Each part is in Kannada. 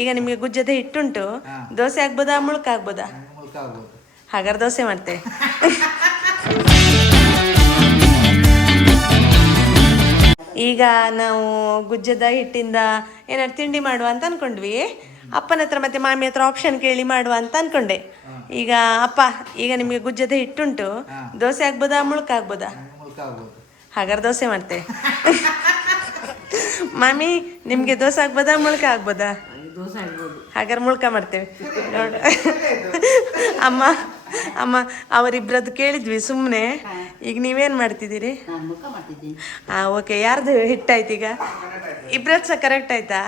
ಈಗ ನಿಮಗೆ ಗುಜ್ಜದ ಹಿಟ್ಟುಂಟು. ದೋಸೆ ಆಗ್ಬೋದಾ ಮುಳ್ಕ ಆಗ್ಬೋದಾ? ಹಾಗಾದ್ರೆ ದೋಸೆ ಮಾಡ್ತೇವೆ. ಈಗ ನಾವು ಗುಜ್ಜದ ಹಿಟ್ಟಿಂದ ಏನಾದ್ರು ತಿಂಡಿ ಮಾಡುವ ಅಂತ ಅನ್ಕೊಂಡ್ವಿ. ಅಪ್ಪನ ಹತ್ರ ಮತ್ತೆ ಮಾಮಿ ಹತ್ರ ಆಪ್ಷನ್ ಕೇಳಿ ಮಾಡುವ ಅಂತ ಅನ್ಕೊಂಡೆ. ಈಗ ಅಪ್ಪ, ಈಗ ನಿಮಗೆ ಗುಜ್ಜದ ಹಿಟ್ಟುಂಟು, ದೋಸೆ ಆಗ್ಬೋದಾ ಮುಳ್ಕ ಆಗ್ಬೋದಾ? ಹಾಗಾದ್ರೆ ದೋಸೆ ಮಾಡ್ತೇವೆ. ಮಾಮಿ, ನಿಮ್ಗೆ ದೋಸೆ ಆಗ್ಬೋದಾ ಮುಳ್ಕ ಆಗ್ಬೋದಾ? ಹಾಗಾದ್ರೆ ಮುಳ್ಕ ಮಾಡ್ತೇವೆ ನೋಡು. ಅಮ್ಮ ಅಮ್ಮ ಅವರಿಬ್ರದ್ದು ಕೇಳಿದ್ವಿ ಸುಮ್ಮನೆ. ಈಗ ನೀವೇನು ಮಾಡ್ತಿದ್ದೀರಿ? ಓಕೆ. ಯಾರ್ದು ಹಿಟ್ಟಾಯ್ತು ಈಗ? ಇಬ್ರದ್ದು ಸಹ ಕರೆಕ್ಟ್ ಆಯ್ತಾ?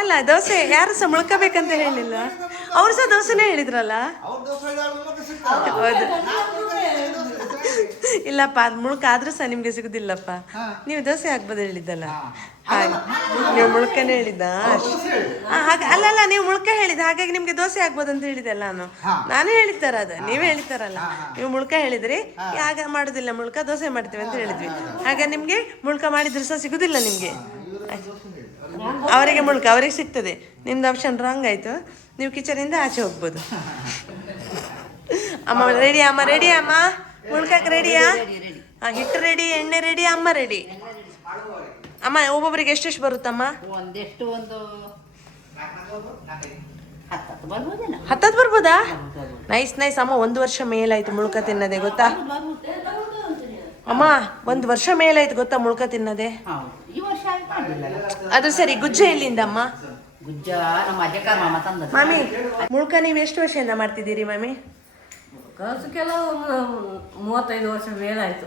ಅಲ್ಲ, ದೋಸೆ ಯಾರು ಸಹ ಮುಳ್ಕಬೇಕಂತ ಹೇಳಿಲ್ಲ. ಅವ್ರು ಸಹ ದೋಸೆನೇ ಹೇಳಿದ್ರಲ್ಲ. ಹೌದು. ಇಲ್ಲಪ್ಪ, ಅದು ಮುಳ್ಕ ಆದ್ರೂ ಸಹ ನಿಮ್ಗೆ ಸಿಗುದಿಲ್ಲಪ್ಪ. ನೀವು ದೋಸೆ ಆಗ್ಬೋದು ಹೇಳಿದ್ದಲ್ಲ, ಹಾಗೆ ನೀವು ಮುಳ್ಕನೇ ಹೇಳಿದ್ದ. ಹಾಗೆ ಅಲ್ಲಲ್ಲ, ನೀವು ಮುಳ್ಕ ಹೇಳಿದ, ಹಾಗಾಗಿ ನಿಮ್ಗೆ ದೋಸೆ ಆಗ್ಬೋದು ಅಂತ ಹೇಳಿದೆಲ್ಲ. ನಾನು ಹೇಳಿದ್ದಾರ, ಅದು ನೀವೇ ಹೇಳಿದ್ದಾರಲ್ಲ. ನೀವು ಮುಳ್ಕ ಹೇಳಿದ್ರಿ, ಆಗ ಮಾಡುದಿಲ್ಲ ಮುಳ್ಕ, ದೋಸೆ ಮಾಡ್ತೇವೆ ಅಂತ ಹೇಳಿದ್ವಿ. ಹಾಗೆ ನಿಮ್ಗೆ ಮುಳ್ಕ ಮಾಡಿದ್ರು ಸಹ ಸಿಗುದಿಲ್ಲ ನಿಮ್ಗೆ. ಅವರಿಗೆ ಮುಳ್ಕ ಅವರಿಗೆ ಸಿಗ್ತದೆ. ನಿಮ್ದು ಆಪ್ಷನ್ ರಾಂಗ್ ಆಯ್ತು. ನೀವು ಕಿಚನಿಂದ ಆಚೆ ಹೋಗ್ಬೋದು. ಅಮ್ಮ ರೆಡಿ? ಅಮ್ಮ ರೆಡಿ? ಅಮ್ಮ ಮುಳ್ಕಕ್ಕೆ ರೆಡಿಯಾ? ಹಿಟ್ಟು ರೆಡಿ, ಎಣ್ಣೆ ರೆಡಿ, ಅಮ್ಮ ರೆಡಿ. ಅಮ್ಮ, ಒಬ್ಬೊಬ್ಬರಿಗೆ ಎಷ್ಟೆಷ್ಟು ಬರುತ್ತಮ್ಮ? ಹತ್ತತ್ತು ಬರ್ಬೋದಾ? Nice nice. ಅಮ್ಮ 1 ವರ್ಷ ಮೇಲಾಯ್ತು ಮುಳ್ಕ ತಿನ್ನದೆ, ಗೊತ್ತಾ ಅಮ್ಮ? 1 ವರ್ಷ ಮೇಲಾಯ್ತು ಗೊತ್ತಾ ಮುಳ್ಕ ತಿನ್ನದೆ. ಅದು ಸರಿ. ಗುಜ್ಜ ಎಲ್ಲಿಂದ ಅಮ್ಮ? ಮಾಮಿ, ಮುಳ್ಕ ನೀವು ಎಷ್ಟು ವರ್ಷದಿಂದ ಮಾಡ್ತಿದ್ದೀರಿ ಮಾಮಿ? ಕೆಲವು 35 ವರ್ಷ ಮೇಲಾಯ್ತು.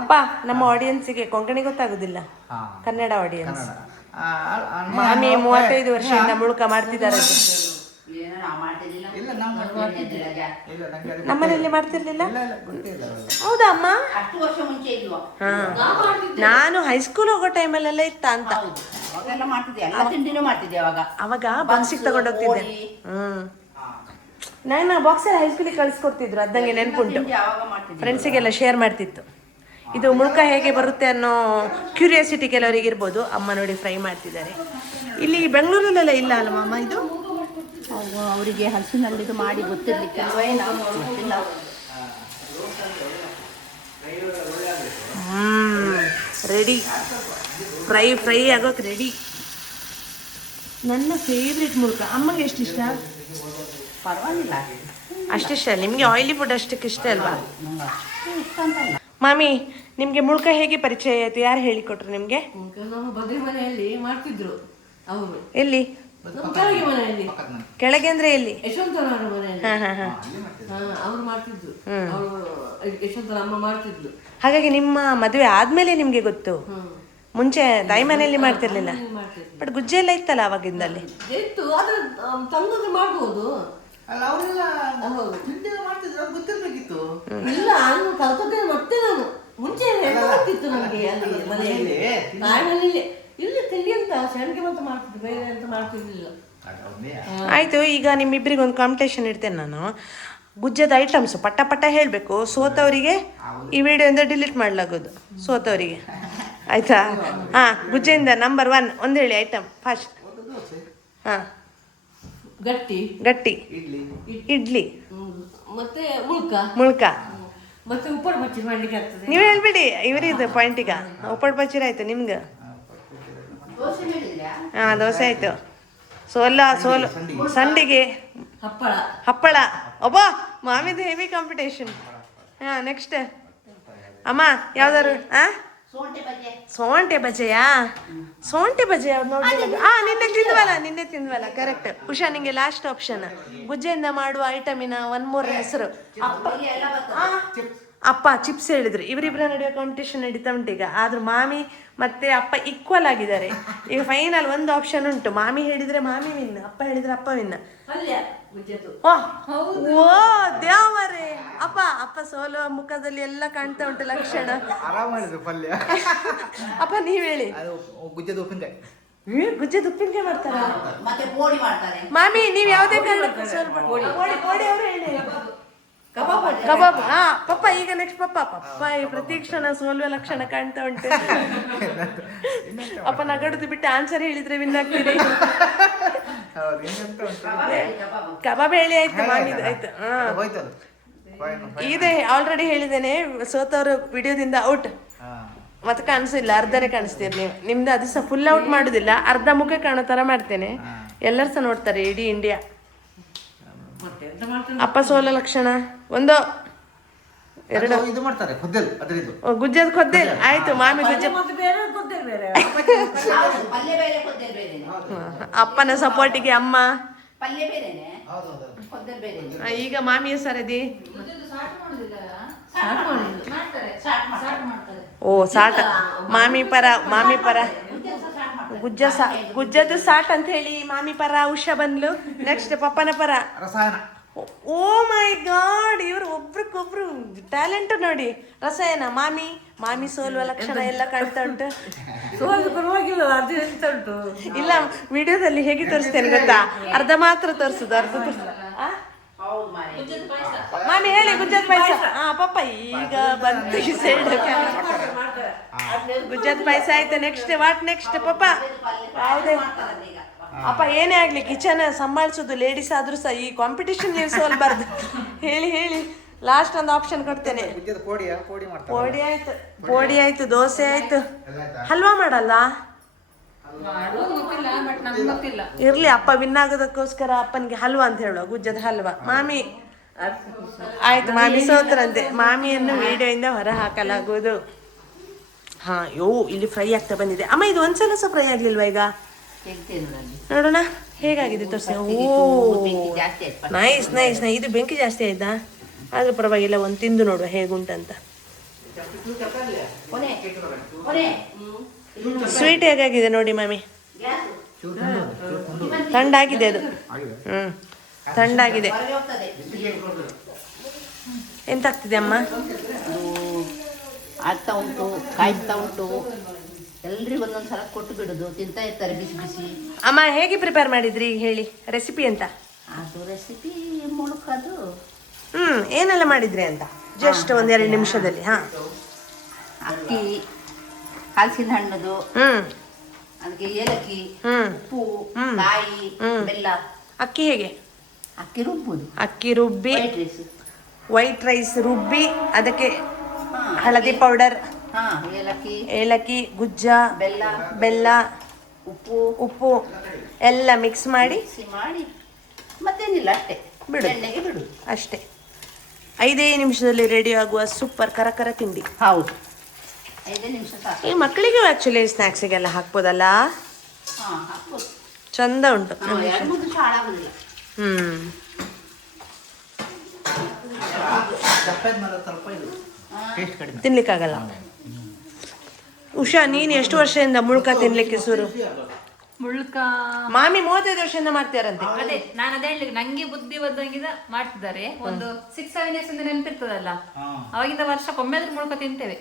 ಅಪ್ಪ, ನಮ್ಮ ಆಡಿಯನ್ಸಿಗೆ ಕೊಂಕಣಿ ಗೊತ್ತಾಗುದಿಲ್ಲ, ಕನ್ನಡ ಆಡಿಯನ್ಸ್. ಮಾಮಿ 35 ವರ್ಷದಿಂದ ಮುಳ್ಕ ಮಾಡ್ತಿದ್ದಾರೆ. ನಮ್ಮನೇಲಿ ಮಾಡ್ತಿರ್ಲಿಲ್ಲ. ಹೌದಾ ಅಮ್ಮ? ಹಾ, ನಾನು ಹೈಸ್ಕೂಲ್ ಹೋಗೋ ಟೈಮಲ್ಲೆಲ್ಲ ಇತ್ತ ಅಂತ. ಅವಾಗ ಬಾಕ್ಸಿಗೆ ತಗೊಂಡೋಗ್ತಿದ್ದೆ. ನಾನು ಬಾಕ್ಸಲ್ಲಿ ಹೈಸ್ಕೂಲಿಗೆ ಕಳಿಸ್ಕೊಡ್ತಿದ್ರು, ಅದಂಗೆ ನೆನ್ಪುಂಟು. ಫ್ರೆಂಡ್ಸಿಗೆಲ್ಲ ಶೇರ್ ಮಾಡ್ತಿತ್ತು. ಇದು ಮುಳ್ಕ ಹೇಗೆ ಬರುತ್ತೆ ಅನ್ನೋ ಕ್ಯೂರಿಯಾಸಿಟಿ ಕೆಲವರಿಗೆ ಇರ್ಬೋದು. ಅಮ್ಮ ನೋಡಿ ಫ್ರೈ ಮಾಡ್ತಿದ್ದಾರೆ. ಇಲ್ಲಿ ಬೆಂಗಳೂರಲ್ಲೆಲ್ಲ ಇಲ್ಲ ಅಲ್ವಾ ಅಮ್ಮ ಇದು? ಅವರಿಗೆ ಹಲಸಿನಲ್ಲಿದು ಮಾಡಿ ಗೊತ್ತಿರ್ಲಿಕ್ಕೆ ಗೊತ್ತಿಲ್ಲ. ರೆಡಿ, ಫ್ರೈ ಆಗೋಕೆ ರೆಡಿ. ನನ್ನ ಫೇವ್ರೆಟ್ ಮುಳ್ಕ. ಅಮ್ಮಗೆ ಎಷ್ಟು ಇಷ್ಟ? ಪರವಾಗಿಲ್ಲ, ಅಷ್ಟಿಷ್ಟ. ನಿಮಗೆ ಆಯಿಲಿ ಫುಡ್ ಅಷ್ಟಕ್ಕೆ ಇಷ್ಟ ಅಲ್ವಾ ಮಾಮಿ? ನಿಮಗೆ ಮುಳ್ಕ ಹೇಗೆ ಪರಿಚಯ ಆಯಿತು? ಯಾರು ಹೇಳಿಕೊಟ್ರು ನಿಮಗೆ? ನಮ್ಮ ಬದಿ ಮನೆಯಲ್ಲಿ ಮಾಡ್ತಿದ್ರು ಅವರು. ಎಲ್ಲಿ? ಕೆಳಗೆ ಮನೆಯಲ್ಲಿ. ಕೆಳಗೆ ಅಂದ್ರೆ ಎಲ್ಲಿ? ಯಶವಂತನವರ ಮನೆಯಲ್ಲಿ. ಅವ್ರು ಮಾಡ್ತಿದ್ರು. ಯಶವಂತನ ಅಮ್ಮ ಮಾಡ್ತಿದ್ರು. ಹಾಗಾಗಿ ನಿಮ್ಮ ಮದುವೆ ಆದ್ಮೇಲೆ ನಿಮ್ಗೆ ಗೊತ್ತು? ಮುಂಚೆ ತಾಯಿ ಮನೆಯಲ್ಲಿ ಮಾಡ್ತಿರ್ಲಿಲ್ಲ. ಬಟ್ ಗುಜ್ಜೆ ಎಲ್ಲ ಇತ್ತಲ್ಲ ಅವಾಗಿಂದಲ್ಲಿ? ಇತ್ತು, ಆದ್ರೆ ತಂದದ್ದು ಮಾಡ್ಬೋದು. ಇಲ್ಲ, ನಾನು ಕಲ್ತದ್ದೇ ಮತ್ತೆ. ನಾನು ಮುಂಚೆ ಆಗ್ತಿತ್ತು ನನಗೆ ಅಲ್ಲಿ ಮನೆಯಲ್ಲಿ, ತಾಯಿ ಮನೆಯಲ್ಲಿ. ಇಲ್ಲಿ ತಿಂಡಿ ಅಂತ ಶಾಂತಿ ಅಂತ ಮಾಡ್ತಿದ್ದೆ, ಬೇರೆ ಅಂತ ಮಾಡ್ತಿರ್ಲಿಲ್ಲ. ಆಯ್ತು. ಈಗ ನಿಮ್ಮಿಬ್ಬರಿಗೆ ಒಂದು ಕಾಂಪಿಟೇಷನ್ ಇಡ್ತೇನೆ ನಾನು. ಗುಜ್ಜದ ಐಟಮ್ಸ್ ಪಟ್ಟ ಪಟ್ಟ ಹೇಳಬೇಕು. ಸೋತವರಿಗೆ ಈ ವಿಡಿಯೋಯಿಂದ ಡಿಲೀಟ್ ಮಾಡಲಾಗೋದು, ಸೋತವರಿಗೆ. ಆಯ್ತಾ? ಗುಜ್ಜೆಯಿಂದ ನಂಬರ್ 1 ಒಂದು ಹೇಳಿ ಐಟಮ್ ಫಸ್ಟ್. ಗಟ್ಟಿ ಇಡ್ಲಿ, ಮತ್ತೆ ಮುಳ್ಕ, ಮತ್ತೆ ಉಪ್ಪಳು ಬಚ್ಚಿ ಮಾಡ್ಲಿಕ್ಕೆ ಆಗ್ತದೆ. ನೀವು ಹೇಳ್ಬಿಡಿ, ಇವರಿದು ಪಾಯಿಂಟಿಗ. ಉಪ್ಪಳು ಬಚ್ಚಿರ ಆಯ್ತು ನಿಮ್ಗೆ. ದೋಸೆ ಆಯ್ತು. ಸೋಲು ಸಂಡಿಗೆ, ಹಪ್ಪಳ. ಒಬ್ಬ ಮಾಮಿದು ಹೆವಿ ಕಾಂಪಿಟೇಷನ್. ನೆಕ್ಸ್ಟ್ ಅಮ್ಮ ಯಾವ್ದಾರು? ಸೋಂಟೆ ಬಜೆಯಾ? ಸೋಂಟೆ ಬಜೆ ಯಾವ್ದು ನೋಡ್ಲಿಲ್ಲ. ನಿನ್ನೆ ತಿಂದ್ವಲ್ಲ, ಕರೆಕ್ಟ್. ಉಷಾ, ನಿಂಗೆ ಲಾಸ್ಟ್ ಆಪ್ಷನ್. ಗುಜ್ಜೆಯಿಂದ ಮಾಡುವ ಐಟಮಿನ 1 more ಹೆಸರು. ಅಪ್ಪ ಚಿಪ್ಸ್ ಹೇಳಿದ್ರು. ಇವರಿಬ್ಬರ ನಡುವೆ ಕಾಂಪಿಟೇಷನ್ ನಡೀತಾ ಉಂಟು ಈಗ. ಆದ್ರೂ ಮಾಮಿ ಮತ್ತೆ ಅಪ್ಪ ಈಕ್ವಲ್ ಆಗಿದ್ದಾರೆ. ಈಗ ಫೈನಲ್ ಒಂದು ಆಪ್ಷನ್ ಉಂಟು. ಮಾಮಿ ಹೇಳಿದ್ರೆ ಮಾಮಿ ವಿನ್, ಅಪ್ಪ ಹೇಳಿದ್ರೆ ಅಪ್ಪ ವಿನ್. ಓ ದೇವರೇ, ಅಪ್ಪ ಸೋಲುವ ಮುಖದಲ್ಲಿ ಎಲ್ಲ ಕಾಣ್ತಾ ಉಂಟು ಲಕ್ಷಣ. ಅಪ್ಪ ನೀವ್ ಹೇಳಿ. ಗುಜ್ಜದ ಉಪ್ಪಿನಕಾಯಿ ಮಾಡ್ತಾರ? ಮಾಮಿ ನೀವ್ ಯಾವ್ದೇ ಕಾರಣಕ್ಕೂ ಪೋಡಿ ಅವರು ಹೇಳಿ. ಕಬಾಬ್. ಹಾ ಪಪ್ಪ ಈಗ ನೆಕ್ಸ್ಟ್ ಪಪ್ಪ ಈ ಪ್ರತೀಕ್ಷಣ ಸೋಲುವ ಲಕ್ಷಣ ಕಾಣ್ತಾ ಉಂಟು. ಅಪ್ಪ ನಗಡುದು ಬಿಟ್ಟು ಆನ್ಸರ್ ಹೇಳಿದ್ರೆ ವಿನ್ ಆಗ್ತೀರಿ. ಕಬಾಬ್ ಹೇಳಿ ಆಯ್ತು, ಮಾಮಿದು ಆಯ್ತು. ಹಾ ಇದೆ ಆಲ್ರೆಡಿ ಹೇಳಿದ್ದೇನೆ, ಸೋತವ್ರ ವಿಡಿಯೋದಿಂದ ಔಟ್. ಮತ್ತೆ ಕಾಣಿಸಿಲ್ಲ, ಅರ್ಧನೇ ಕಾಣಿಸ್ತೀರಿ ನೀವು. ನಿಮ್ದು ಅದು ಸಹ ಫುಲ್ ಔಟ್ ಮಾಡುದಿಲ್ಲ, ಅರ್ಧ ಮುಖ ಕಾಣೋ ತರ ಮಾಡ್ತೇನೆ. ಎಲ್ಲರೂ ಸಹ ನೋಡ್ತಾರೆ ಇಡೀ ಇಂಡಿಯಾ. ಅಪ್ಪ ಸೋಲ ಲಕ್ಷಣ 1 2 ಇದು ಮಾಡ್ತಾರೆ ಕೊದ್ದೆಲ್ ಅದರಿದ್ದು. ಗುಜ್ಜದ ಕೊದ್ದೇಲ್ ಆಯ್ತು. ಮಾಮಿ ಗುಜ್ಜ ಪಲ್ಯ ಬೇರೆ ಕೊದ್ದೆಲ್ ಬೇರೆನೆ. ಅಪ್ಪನ ಸಪೋರ್ಟಿಗೆ ಅಮ್ಮ. ಪಲ್ಯ ಬೇರೆನೆ, ಕೊದ್ದೆಲ್ ಬೇರೆನೆ. ಈಗ ಮಾಮಿಯ ಸರದಿ. ಓ ಸಾಟ. ಮಾಮಿ ಪರ ಗುಜ್ಜದ್ದು ಸಾಟ್ ಅಂತ ಹೇಳಿ ಮಾಮಿ ಪರ ಉಷಾ ಬಂದ್ಲು. ನೆಕ್ಸ್ಟ್ ಪಪ್ಪನ ಪರ ರಸಾಯನ. ಓ ಮೈ ಗಾಡ್, ಇವ್ರು ಒಬ್ರಿಗೊಬ್ರು ಟ್ಯಾಲೆಂಟ್ ನೋಡಿ. ರಸಾಯನ ಮಾಮಿ ಸೋಲುವ ಲಕ್ಷಣ ಎಲ್ಲ ಕಾಣ್ತಾ ಉಂಟು. ಪರವಾಗಿಲ್ಲ, ಅದು ಎಂತ ಉಂಟು. ಇಲ್ಲ ವಿಡಿಯೋದಲ್ಲಿ ಹೇಗೆ ತೋರಿಸ್ತೇನೆ ಗೊತ್ತಾ, ಅರ್ಧ ಮಾತ್ರ ತೋರಿಸುದು, ಅರ್ಧ ಮಾಮಿ ಹೇಳಿ ಗುಜ್ಜದ ಪಾಯಸ. ಹಾ ಪಪ್ಪ ಈಗ ಬಂತು ಗುಜ್ಜದ ಪಾಯಸ ಆಯ್ತು. ನೆಕ್ಸ್ಟ್ ವಾಟ್ ನೆಕ್ಸ್ಟ್ ಪಪ್ಪ ಯಾವುದೇ ಅಪ್ಪ ಏನೇ ಆಗ್ಲಿ ಕಿಚನ್ ಸಂಭಾಳಿಸೋದು ಲೇಡೀಸ್ ಆದ್ರೂ ಸಹ ಈ ಕಾಂಪಿಟಿಷನ್ ನೀವು ಸೋಲ್ಬಾರ್ದು. ಹೇಳಿ ಲಾಸ್ಟ್ ಒಂದು ಆಪ್ಷನ್ ಕೊಡ್ತೇನೆ. ಪೋಡಿ ಆಯ್ತು, ದೋಸೆ ಆಯ್ತು, ಹಲ್ವಾ ಮಾಡಲ್ಲ ಇರ್ಲಿ. ಅಪ್ಪ ವಿನ್ ಆಗೋದಕ್ಕೋಸ್ಕರ ಅಪ್ಪನಿಗೆ ಹಲ್ವಾ ಅಂತ ಹೇಳುವ, ಗುಜ್ಜದ ಹಲ್ವಾ. ಮಾಮಿ ಆಯ್ತು, ಮಾಮಿ ಸೋತ್ರಂತೆ. ಮಾಮಿಯನ್ನು ವಿಡಿಯೋಯಿಂದ ಹೊರ ಹಾಕಲಾಗುವುದು. ಹಾ ಇಲ್ಲಿ ಫ್ರೈ ಆಗ್ತಾ ಬಂದಿದೆ. ಅಮ್ಮ ಇದು ಒಂದ್ಸಲ ಸಹ ಫ್ರೈ ಆಗ್ಲಿಲ್ವಾ? ಈಗ ನೋಡೋಣ ಹೇಗಾಗಿದೆ ತೋರಿಸಿ. ನೈಸ್. ಇದು ಬೆಂಕಿ ಜಾಸ್ತಿ ಆಯ್ತಾ? ಆದ್ರೂ ಪರವಾಗಿಲ್ಲ, ಒಂದು ತಿಂದು ನೋಡುವ ಹೇಗುಂಟಂತ. ಸ್ವೀಟ್ ಹೇಗಾಗಿದೆ ನೋಡಿ ಮಾಮಿ. ಥಂಡಾಗಿದೆ ಅದು. ಥಂಡಾಗಿದೆ. ಎಂತ ಆಗ್ತಿದೆ ಅಮ್ಮ? ಆಗ್ತಾ ಉಂಟು, ಕಾಯ್ತಾ ಉಂಟು. ಎಲ್ರಿಗೂ ಒಂದೊಂದ್ಸಲ ಕೊಟ್ಟು ಬಿಡುದು, ತಿಂತಾ ಇರ್ತಾರೆ ಬಿಸಿ. ಅಮ್ಮ ಹೇಗೆ ಪ್ರಿಪೇರ್ ಮಾಡಿದ್ರಿ ಹೇಳಿ, ರೆಸಿಪಿ ಅಂತ? ಅದು ರೆಸಿಪಿ ಮುಳುಕದು. ಏನೆಲ್ಲ ಮಾಡಿದ್ರಿ ಅಂತ ಜಸ್ಟ್ 1-2 ನಿಮಿಷದಲ್ಲಿ. ಹಾ, ಅಕ್ಕಿ, ಹಲಸಿನ ಹಣ್ಣದು, ಅದಕ್ಕೆ ಏಲಕ್ಕಿ, ಉಪ್ಪು, ಕಾಯಿ, ಬೆಲ್ಲ. ಅಕ್ಕಿ ಹೇಗೆ? ಅಕ್ಕಿ ರುಬ್ಬುದು. ಅಕ್ಕಿ ರುಬ್ಬಿ, ವೈಟ್ ರೈಸ್ ರುಬ್ಬಿ, ಅದಕ್ಕೆ ಹಳದಿ ಪೌಡರ್, ಏಲಕ್ಕಿ, ಗುಜ್ಜ, ಬೆಲ್ಲ, ಉಪ್ಪು ಎಲ್ಲ ಮಿಕ್ಸ್ ಮಾಡಿ ಮತ್ತೇನಿಲ್ಲ, ಅಷ್ಟೇ ಬಿಡು, ಅಷ್ಟೇ. 5 ನಿಮಿಷದಲ್ಲಿ ರೆಡಿ ಆಗುವ ಸೂಪರ್ ಕರಕರ ತಿಂಡಿ. ಹೌದು, 5 ನಿಮಿಷ ಸಾಕು. ಈ ಮಕ್ಕಳಿಗೂ ಆಕ್ಚುಲಿ ಸ್ನ್ಯಾಕ್ಸಿಗೆಲ್ಲ ಹಾಕ್ಬೋದಲ್ಲ, ಚಂದ ಉಂಟು. ತಿನ್ಲಿಕ್ಕಾಗಲ್ಲ. ಉಷಾ, ನೀನು ಎಷ್ಟು ವರ್ಷದಿಂದ ಮುಳ್ಕ ತಿನ್ಲಿಕ್ಕೆ ಶುರು? ಮುಳ್ಕ ಮಾಮಿ 35 ವರ್ಷದಿಂದ ಮಾಡ್ತಾರಂತೆ. ನಾನು ಅದೇ ಹೇಳಿ, ನಂಗೆ ಬುದ್ಧಿ ಬಂದಂಗಿದ ಮಾಡ್ತಿದ್ದಾರೆ. ಒಂದು 6-7 ಇಯರ್ಸ್ ಇಂದ ನೆನಪಿರ್ತದಲ್ಲ, ಅವಾಗಿಂದ ವರ್ಷಕ್ಕೊಮ್ಮೆ ಮುಳ್ಕ ತಿಂತೇವೆ.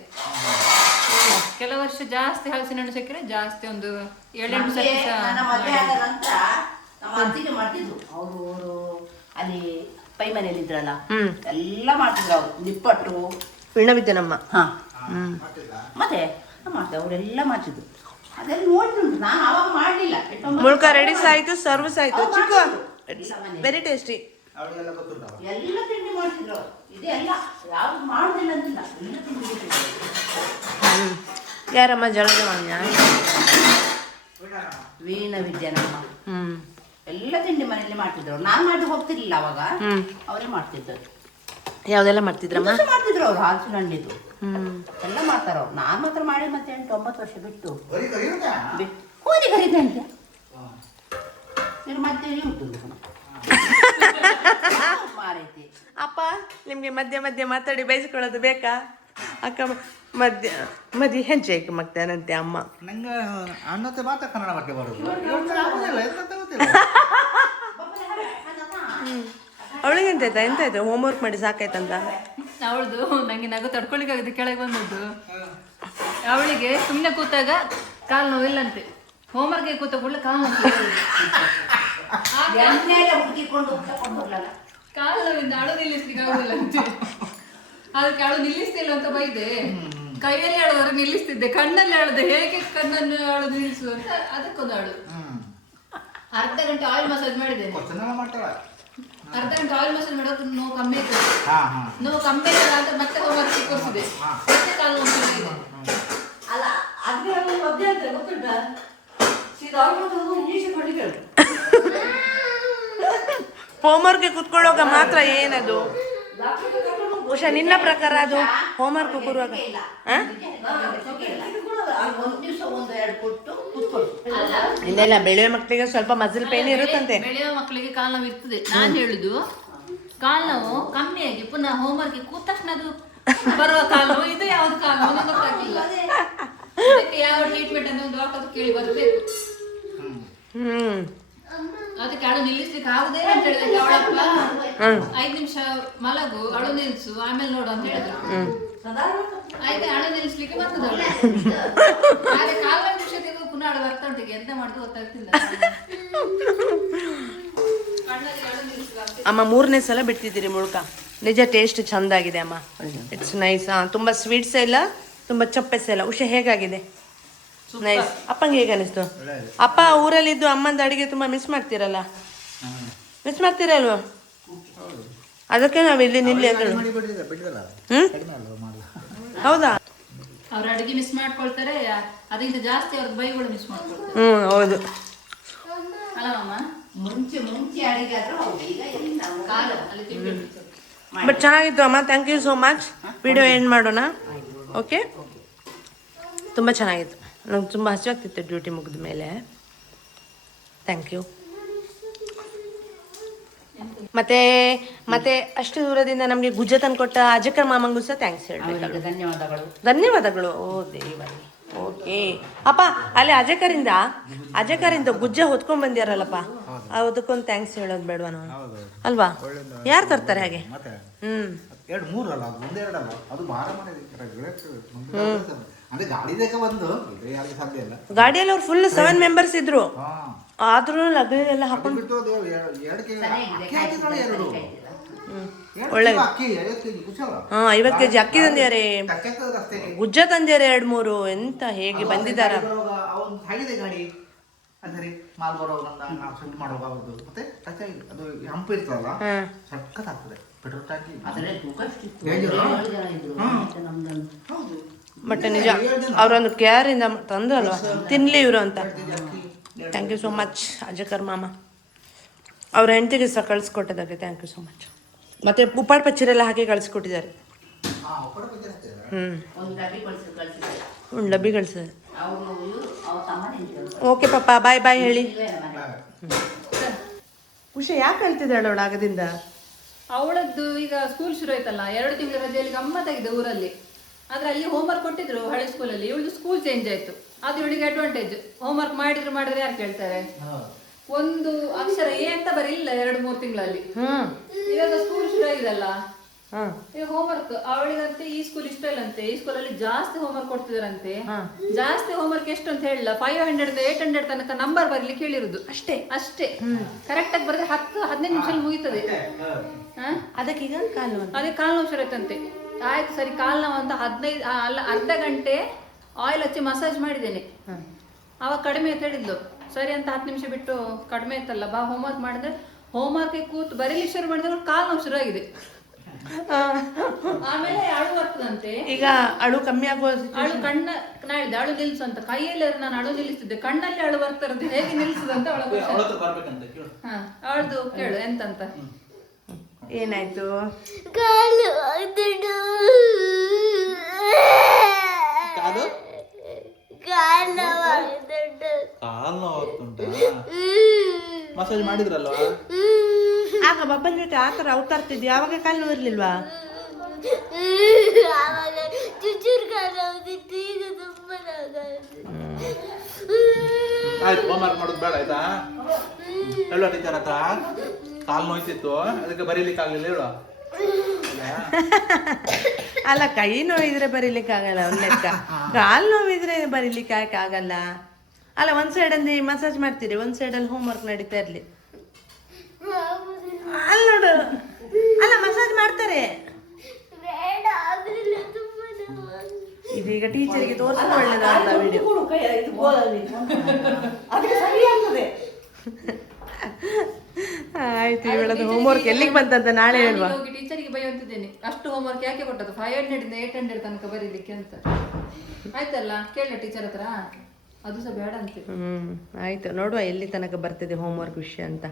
ಕೆಲವು ವರ್ಷ ಜಾಸ್ತಿ ಹಲಸಿನ ಹಣ್ಣು ಸಿಕ್ಕರೆ ಜಾಸ್ತಿ, ಒಂದು 7-8 ಸತಿ ಮಾಡ್ತಿದ್ರು ಅವರು. ಅಲ್ಲಿ ಪೈ ಮನೇಲಿ ಇದ್ರಲ್ಲ, ಎಲ್ಲ ಮಾಡ್ತಿದ್ರು ಅವ್ರು. ನಿಪ್ಪಟ್ಟು ಪಿಣವಿದ್ದೆ ನಮ್ಮ. ಮತ್ತೆ ಮಾಡ್ತಾರೆ, ಅವರೆಲ್ಲ ಮಾಡ್ತಿದ್ರು. ಅದೆಲ್ಲ ನೋಡಿದ್ರುಂಟು, ನಾನು ಅವಾಗ ಮಾಡಲಿಲ್ಲ. ಮುಳ್ಕ ರೆಡಿ ಆಯ್ತು, ಸರ್ವಿಸ್ ಆಯ್ತು. ಚಿಕ್ಕ ವೆರಿ ಟೇಸ್ಟಿ. ಎಲ್ಲ ತಿಂಡಿ ಮಾಡ್ತಿದ್ರು. ಇದೆಲ್ಲ ಯಾವ್ದು ಮಾಡುದಿಲ್ಲ ಅಂತಿಲ್ಲ, ಎಲ್ಲ ತಿಂಡಿ. ಯಾರಮ್ಮ ಜಳದ ಮಾನ್ಯ? ವೀಣಾ ವಿದ್ಯಾನಮ್ಮ ಎಲ್ಲ ತಿಂಡಿ ಮನೆಯಲ್ಲಿ ಮಾಡ್ತಿದ್ರು. ನಾನು ಮಾಡಿ ಹೋಗ್ತಿರ್ಲಿಲ್ಲ ಅವಾಗ, ಅವರೇ ಮಾಡ್ತಿದ್ರು. ಯಾವ್ದೆಲ್ಲ ಮಾಡ್ತಿದ್ರಮ್ಮ? ಮಾಡ್ತಿದ್ರು ಅವ್ರು, ಹಲಸಿನ ಹಣ್ಣಿದ್ದು ಎಲ್ಲ ಮಾಡ್ತಾರ ಅವ್ರು. ನಾನು ಮಾತ್ರ ಮಾಡಿ ಮತ್ತೆ 8-9 ವರ್ಷ ಬಿಟ್ಟು ಕೋರಿ ಕರೀತೆ ಅಂತ ಮತ್ತೆ ಮಾರೈತಿ. ಅಪ್ಪ ನಿಮ್ಗೆ ಮಧ್ಯೆ ಮಧ್ಯೆ ಮಾತಾಡಿ ಬಯಸ್ಕೊಳ್ಳೋದು ಬೇಕಾ? ಅಕ್ಕ ಮದಿ ಹೆಂಚೆ ಮಗ್ತಾನಂತೆ ಅಮ್ಮ. ನಂಗೆ ಅನ್ನತ್ತೆ ಮಾತ್ರ ಕನ್ನಡ ಬಗ್ಗೆ ಬರೋದು. ಅವಳಿಗೆ ಎಂತಾಯ್ತು ಹೋಮ್ವರ್ಕ್ ಮಾಡಿ ಸಾಕಾಯ್ತಂತ? ಅವಳದು ನಂಗೆ ನಗು ತಡ್ಕೊಳಿಕ್ಕಾಗದೆ ಕೆಳಗೆ ಬಂದದ್ದು. ಅವಳಿಗೆ ಸುಮ್ಮನೆ ಕೂತಾಗ ಕಾಲು ನೋವಿಲ್ಲಂತೆ, ಹೋಮ್ವರ್ಕ್ಗೆ ಕೂತ ಕೂಡಲೇ ಕಾಲು ನೋವು. ಹುಡುಕಿಕೊಂಡು ಕಾಲು ನೋವಿಂದ ಅಳು ನಿಲ್ಲಿಸ್ಲಿಕ್ಕೆ ಆಗುದಿಲ್ಲ ಅಂತೆ. ಅದಕ್ಕೆ ಅಳು ನಿಲ್ಲಿಸ್ತಿಲ್ಲ ಅಂತ ಬೈದೆ. ಕೈಯಲ್ಲಿ ಅಳುವರು ನಿಲ್ಲಿಸ್ತಿದ್ದೆ, ಕಣ್ಣಲ್ಲಿ ಅಳದೆ, ಹೇಗೆ ಕಣ್ಣನ್ನು ಅಳು ನಿಲ್ಲಿಸು ಅಂತ ಅದಕ್ಕೊಂದು ಅಳು. ಅರ್ಧ ಗಂಟೆ ಆಯಿಲ್ ಮಸಾಜ್ ಮಾಡಿದ್ದೇನೆ. ಅರ್ಧ ಗಂಟೆ ಆಯಿಲ್ ಮಸಾಜ್ ಮಾಡೋದು ನೋವು ಕಮ್ಮಿ ಆಯ್ತದೆ. ನೋವು ಕಮ್ಮಿ ಆಯ್ತದ ಅಂತ ಮತ್ತೆ ಹೋಮ್ವರ್ಕ್ ಕೊಡಿಸಿದೆ. ಮತ್ತೆ ಕಾಲು ನೋವು ಅಲ್ಲ ಅದೇ ಮಧ್ಯ ಅಂತ ಗೊತ್ತುಂಟಾ, ಸೀದಾ ಇಂಜೆಕ್ಷನ್ ಕೊಡ್ಲಿಕ್ಕೆ ಹೇಳು. ಹೋಮ್ವರ್ಕ್ಗೆ ಕುತ್ಕೊಳ್ಳೋವಾಗ ಮಾತ್ರ ಏನದು ಉಷಾ, ನಿನ್ನ ಪ್ರಕಾರ ಅದು ಹೋಮ್ವರ್ಕ್ ಕೂರುವಾಗ ಇಲ್ಲ ಬೆಳೆಯೋ ಮಕ್ಕಳಿಗೆ ಸ್ವಲ್ಪ ಮಸಲ್ ಪೇನ್ ಇರುತ್ತಂತೆ. ಬೆಳೆಯುವ ಮಕ್ಕಳಿಗೆ ಕಾಲು ನೋವು ಇರ್ತದೆ. ನಾನು ಹೇಳುದು ಕಾಲು ನೋವು ಕಮ್ಮಿಯಾಗಿ ಪುನಃ ಹೋಮ್ವರ್ಕ್ ಕೂತ ತಕ್ಷಣ ಅದು ಬರುವ ಕಾಲು ನೋವು, ಇದು ಯಾವ್ದು ಕಾಲು ನೋವು ಗೊತ್ತಾಗಿಲ್ಲ. ಅದಕ್ಕೆ ಯಾವ ಟ್ರೀಟ್ಮೆಂಟ್ ಅಂತ ಒಂದು ಡಾಕ್ಟರ್ ಕೇಳಿ ಬರ್ಬೇಕು. ಅದಕ್ಕೆ ಅಳು ನಿಲ್ಲಿಸ್ಲಿಕ್ಕೆ ಆಗುದೇ ಅಂತ ಹೇಳಿದ್ರೆ ಅವಳಪ್ಪ 5 ನಿಮಿಷ ಮಲಗು, ಅಳು ನಿಲ್ಸು, ಆಮೇಲೆ ನೋಡು ಅಂತ ಹೇಳಿದ್ರು. ಆಯ್ತು, ಅಳು ನಿಲ್ಲಿಸ್ಲಿಕ್ಕೆ ಬರ್ತದೆ. ಆದ್ರೆ 4 ನಿಮಿಷದಿಗೂ ಪುನಃ ಅಳು ಬರ್ತಾ ಉಂಟಿಗೆ, ಎಂತ ಮಾಡುದು ಗೊತ್ತಾಗ್ತಿಲ್ಲ. ಕಣ್ಣಲ್ಲಿ ಅಳು ನಿಲ್ಲಿಸ್ಲಿಕ್ಕೆ ಅಮ್ಮ 3ನೇ ಸಲ ಬಿಡ್ತಿದ್ದೀರಿ ಮುಳ್ಕ. ನಿಜ ಟೇಸ್ಟ್ ಚಂದಾಗಿದೆ ಅಮ್ಮ, ಇಟ್ಸ್ ನೈಸ್. ತುಂಬ ಸ್ವೀಟ್ಸ್ ಇಲ್ಲ, ತುಂಬ ಚಪ್ಪೆಸ್ ಇಲ್ಲ. ಉಷಾ ಹೇಗಾಗಿದೆ? ನೈಸ್. ಅಪ್ಪಂಗೆ ಹೇಗೆ ಅನಿಸ್ತು? ಅಪ್ಪ ಊರಲ್ಲಿದ್ದು ಅಮ್ಮಂದು ಅಡಿಗೆ ತುಂಬ ಮಿಸ್ ಮಾಡ್ತೀರಲ್ಲ? ಮಿಸ್ ಮಾಡ್ತೀರಲ್ವ? ಅದಕ್ಕೆ ನಾವು ಇಲ್ಲಿ ನಿಲ್ಲಿ ಅಂದ್ರು. ಹೌದಾ? ಅವ್ರ ಅಡಿಗೆ ಮಿಸ್ ಮಾಡ್ಕೊಳ್ತಾರೆ, ಅದಕ್ಕಿಂತ ಜಾಸ್ತಿ ಅವ್ರ ಬೈಗಳು ಮಿಸ್ ಮಾಡ್ಕೊಳ್ತಾರೆ. ಹೌದು. ಅಲ್ಲ ಅಮ್ಮ, ಮುಂಚೆ ಅಡಿಗೆ ಆದ್ರೂ ಹೌದು, ಈಗ ಎಲ್ಲಿ ನಾವು ಕಾಲು ಅಲ್ಲಿ ತಿನ್ಬೇಕು. ಬಟ್ ಚೆನ್ನಾಗಿತ್ತು ಅಮ್ಮ, thank you so much. Video end ಮಾಡೋಣ. ಓಕೆ, ತುಂಬ ಚೆನ್ನಾಗಿತ್ತು. ನಂಗೆ ತುಂಬ ಹಸಿವಾಗ್ತಿತ್ತು ಡ್ಯೂಟಿ ಮುಗಿದ ಮೇಲೆ. Thank you. ಮತ್ತೆ ಮತ್ತೆ ಅಷ್ಟು ದೂರದಿಂದ ನಮಗೆ ಗುಜ್ಜ ತಂದುಕೊಟ್ಟ ಅಜಕರ್ ಮಾಮಂಗೂ ಸಹ ಥ್ಯಾಂಕ್ಸ್ ಹೇಳ್ಬೇಕು. ಧನ್ಯವಾದಗಳು. ಓ ದೇವರೇ. ಓಕೆ ಅಪ್ಪ, ಅಲ್ಲಿ ಅಜಕರಿಂದ ಗುಜ್ಜ ಹೊತ್ಕೊಂಡ್ ಬಂದ್ಯಾರಲ್ಲಪ್ಪ, ಅದಕ್ಕೊಂದು ಥ್ಯಾಂಕ್ಸ್ ಹೇಳೋದು ಬೇಡವಾ ನಾವು? ಅಲ್ವಾ? ಯಾರು ತರ್ತಾರೆ ಹಾಗೆ? 2-3 ಅಲ್ಲ, ಅದು 1-2 ಅಲ್ಲ, ಅದು ಭಾರ ಅಂದ್ರೆ ಗಾಡಿದಾಗ ಬಂದು ಯಾರಿಗೆ ಸಾಧ್ಯ ಇಲ್ಲ. ಗಾಡಿಯಲ್ಲಿ ಅವ್ರು ಫುಲ್ 7 ಮೆಂಬರ್ಸ್ ಇದ್ರು, ಆದ್ರೂ ಲಗೇಜ್ ಎಲ್ಲ ಹಾಕೊಂಡು ಒಳ್ಳೆ 50 kg ಅಕ್ಕಿ ತಂದ್ಯಾರೆ, ಗುಜ್ಜ ತಂದ್ಯಾರೆ 2-3. ಎಂತ ಹೇಗೆ ಬಂದಿದಾರ ಗಾಡಿ ಅಂದರೆ ಮಾಲ್ ಬರೋವಾಗ ನಾವು ಸೆಟ್ ಮಾಡುವಾಗ ಅವ್ರದ್ದು ಮತ್ತೆ ಅದು ಹಂಪು ಇರ್ತದಲ್ಲ, ಸಕ್ಕತ್ ಆಗ್ತದೆ ಪೆಟ್ರೋಲ್ ಟ್ಯಾಂಕಿ. ಬಟ್ ನಿಜ ಅವರೊಂದು ಕೇರಿಂದ ತಂದ್ರಲ್ವ, ತಿನ್ಲಿ ಇವರು ಅಂತ. ಥ್ಯಾಂಕ್ ಯು ಸೋ ಮಚ್ ಅಜಕರ್ ಮಾಮ. ಅವ್ರ ಹೆಂಡತಿಗೆ ಸಹ ಕಳಿಸ್ಕೊಟ್ಟದಕ್ಕೆ ಥ್ಯಾಂಕ್ ಯು ಸೋ ಮಚ್. ಮತ್ತೆ ಉಪ್ಪಾಡು ಪಚ್ಚರೆಲ್ಲ ಹಾಕಿ ಕಳಿಸ್ಕೊಟ್ಟಿದ್ದಾರೆ. ಡಬ್ಬಿ ಕಳಿಸಿದ್ದಾರೆ. ಓಕೆ ಪಾಪ, ಬಾಯ್ ಬಾಯ್ ಹೇಳಿ. ಖುಷಿ ಯಾಕೆ ಹೇಳ್ತಿದ್ದಾಳೆ ಅವಳು ಆಗದಿಂದ? ಅವಳದ್ದು ಈಗ ಸ್ಕೂಲ್ ಶುರು ಆಯ್ತಲ್ಲ, 2 ತಿಂಗಳ ರಜೆಯಲ್ಲಿ ಗಮ್ಮತ್ತಾಗಿದೆ ಊರಲ್ಲಿ. ಆದ್ರೆ ಅಲ್ಲಿ ಹೋಮ್ವರ್ಕ್ ಕೊಟ್ಟಿದ್ರು ಹಳೆ ಸ್ಕೂಲಲ್ಲಿ, ಇವಳು ಸ್ಕೂಲ್ ಚೇಂಜ್ ಆಯ್ತು. ಅದು ಇವಳಿಗೆ ಅಡ್ವಾಂಟೇಜ್. ಹೋಮ್ವರ್ಕ್ ಮಾಡಿದ್ರೆ ಯಾರು ಕೇಳ್ತಾರೆ? ಒಂದು ಅಕ್ಷರ ಎ ಅಂತ ಬರಿಲ್ಲ 2-3 ತಿಂಗಳಲ್ಲಿ. ಇವಾಗ ಸ್ಕೂಲ್ ಶುರು ಆಗಿದಲ್ಲ, ಈಗ ಹೋಮ್ವರ್ಕ್ ಅವಳಿಗಂತೆ ಈ ಸ್ಕೂಲ್ ಇಷ್ಟ ಇಲ್ಲಂತೆ, ಈ ಸ್ಕೂಲಲ್ಲಿ ಜಾಸ್ತಿ ಹೋಮ್ವರ್ಕ್ ಕೊಡ್ತಿದಾರಂತೆ. ಜಾಸ್ತಿ ಹೋಮ್ವರ್ಕ್ ಎಷ್ಟು ಅಂತ ಹೇಳಿಲ್ಲ, 500 800 ತನಕ ನಂಬರ್ ಬರ್ಲಿಕ್ಕೆ ಹೇಳಿರುದು ಅಷ್ಟೇ. ಕರೆಕ್ಟ್ ಆಗಿ ಬರೆದ್ರೆ 10-15 ನಿಮಿಷದಲ್ಲಿ ಮುಗಿತದೆ. ಅದಕ್ಕೀಗ ಅದೇ ಕಾಲು ನೋವು ಶುರು ಆಯ್ತಂತೆ. ಆಯ್ತು ಸರಿ, ಕಾಲು ನೋವು ಅಂತ 15 ಅಲ್ಲ ಅರ್ಧ ಗಂಟೆ ಆಯಿಲ್ ಹಚ್ಚಿ ಮಸಾಜ್ ಮಾಡಿದ್ದೇನೆ. ಅವಾಗ ಕಡಿಮೆ ಅಂತ ಹೇಳಿದ್ಲು. ಸರಿ ಅಂತ 10 ನಿಮಿಷ ಬಿಟ್ಟು ಕಡಿಮೆ ಆಯ್ತಲ್ಲ ಬಾ ಹೋಮ್ವರ್ಕ್ ಮಾಡಿದ್ರೆ, ಹೋಮ್ವರ್ಕ್ ಕೂತು ಬರೀಲಿ ಶುರು ಮಾಡಿದ್ರೆ ಕಾಲು ನೋವು ಶುರು ಆಗಿದೆ. ಆಮೇಲೆ ಅಳು ಬರ್ತದಂತೆ. ಈಗ ಅಳು ಕಮ್ಮಿ ಆಗೋ ಅಳು ಕಣ್ಣ ನಾಳಿದೆ ಅಳು ನಿಲ್ಸು ಅಂತ, ಕೈಯಲ್ಲಿ ನಾನು ಅಳು ನಿಲ್ಲಿಸ್ತಿದ್ದೆ, ಕಣ್ಣಲ್ಲಿ ಅಳು ಬರ್ತಾರಂತೆ, ಹೇಗೆ ನಿಲ್ಸುದಂತ ಅವಳದು ಕೇಳು ಎಂತಂತ. ಏನಾಯ್ತು? ಮಸಾಜ್ ಮಾಡಿದ್ರಲ್ವಾ ಆಗ ಬಬ್ಬನ್ ಜೊತೆ ಆತರ ಅವತಾರ್ತಿದ್ವಿ, ಯಾವಾಗ ಕಾಲು ನೋವು ಇರ್ಲಿಲ್ವಾ? ಆಯ್ತು, ಹೋಮ್ವರ್ಕ್ ಮಾಡೋದು ಬೇಡ ಆಯ್ತಾ? ಹೇಳೋ ಟೀಚರ್ ಹತ್ರ ಕಾಲು ನೋಯ್ತಿತ್ತು, ಅದಕ್ಕೆ ಬರೀಲಿಕ್ಕೆ ಆಗ್ಲಿಲ್ಲ ಹೇಳು. ಅಲ್ಲ, ಕೈ ನೋವಿದ್ರೆ ಬರೀಲಿಕ್ಕೆ ಆಗಲ್ಲ, ಒಂದ್ ಲೆಕ್ಕ. ಕಾಲು ನೋವಿದ್ರೆ ಬರೀಲಿಕ್ಕೆ ಆಗಲ್ಲ ಅಲ್ಲ. ಒಂದ್ ಸೈಡ್ ಅಲ್ಲಿ ಮಸಾಜ್ ಮಾಡ್ತೀರಿ, ಒಂದ್ ಸೈಡ್ ಅಲ್ಲಿ ಹೋಮ್ವರ್ಕ್ ನಡೀತಾ ಇರ್ಲಿ. ಅಲ್ಲಿ ನೋಡು ಅಲ್ಲ ಮಸಾಜ್ ಮಾಡ್ತಾರೆ ಇದೀಗ ಟೀಚರಿಗೆ ತೋರಿಸಲು ಒಳ್ಳೇದಾಗ್ತಾ ವಿಡಿಯೋ. ಕೊಡು ಕೈ ಇದು ಗೋಲಲ್ಲಿ ಅದಕ್ಕೆ ಸರಿ ಆಗ್ತದೆ. ಆಯ್ತು, ಇವಳದು ಹೋಮ್ವರ್ಕ್ ಎಲ್ಲಿಗೆ ಬಂತಂತ ನಾಳೆ ಹೇಳುವ. ಹೋಗಿ ಟೀಚರಿಗೆ ಬೈಯುತ್ತಿದ್ದೇನೆ, ಅಷ್ಟು ಹೋಮ್ವರ್ಕ್ ಯಾಕೆ ಕೊಟ್ಟದ್ದು 500 ಇಂದ 800 ತನಕ ಬರೀಲಿಕ್ಕೆ ಅಂತ. ಆಯ್ತಲ್ಲ, ಕೇಳ ಟೀಚರ್ ಹತ್ರ, ಅದು ಸಹ ಬೇಡ ಅಂತ. ಆಯ್ತು, ನೋಡುವ ಎಲ್ಲಿ ತನಕ ಬರ್ತದೆ ಹೋಮ್ವರ್ಕ್ ವಿಷಯ ಅಂತ.